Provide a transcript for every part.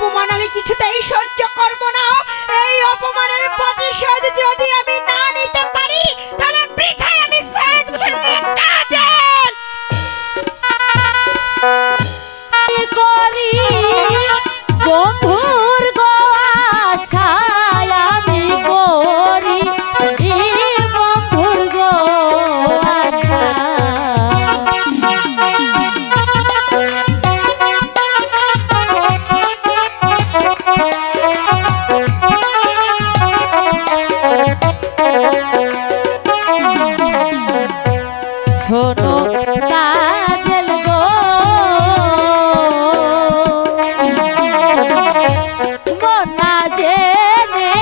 অপমান আমি কিছুতেই সহ্য করব না। এই অপমানের প্রতিশোধ যদি আমি না নিতে পারি তাহলে বৃথায় আমি সহ্য করব না। কাজল করি বন্ধুর গো আশায় আমি করি বন্ধুর গো আশা শোনো কাজল গো মনা জেনে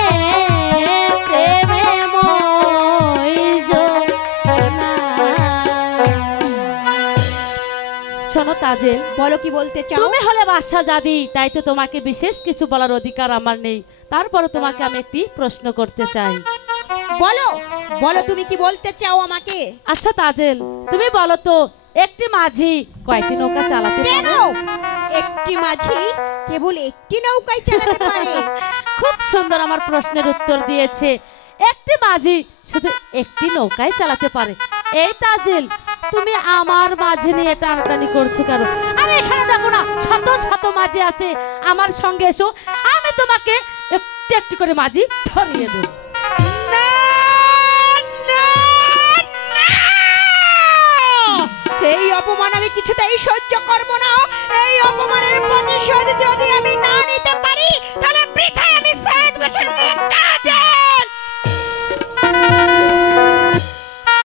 প্রেমে মইজনা। শোনো তাজেল, বলো কি বলতে চাও? তুমি হলে বাদশা জাদি, তাই তো তোমাকে বিশেষ কিছু বলার অধিকার আমার নেই। তারপরে তোমাকে আমি একটি প্রশ্ন করতে চাই। বলো বলো তুমি কি বলতে চাও আমাকে? আচ্ছা তাজেল, তুমি বলো তো একটি মাঝি কয়টি নৌকা চালাতে কেন পারে? একটি মাঝি কেবল একটি নৌকায় চালাতে পারে? খুব সুন্দর আমার প্রশ্নের উত্তর দিয়েছে। একটি মাঝি শুধু একটি নৌকায় চালাতে পারে। এই তাজেল, তুমি আমার মাঝি নিয়ে টানাটানি করছো কেন? আমি এখানে দেখো না শত শত মাঝি আছে, আমার সঙ্গে এসো, আমি তোমাকে একটু একটু করে মাঝি ধরিয়ে দেবো। না, না, না! এই অপমান আমি কিছুতেই সহ্য করব না। এই অপমানের প্রতিশোধ যদি আমি না নিতে পারি তাহলে বৃথায় আমি সহ্য করব না। কাজল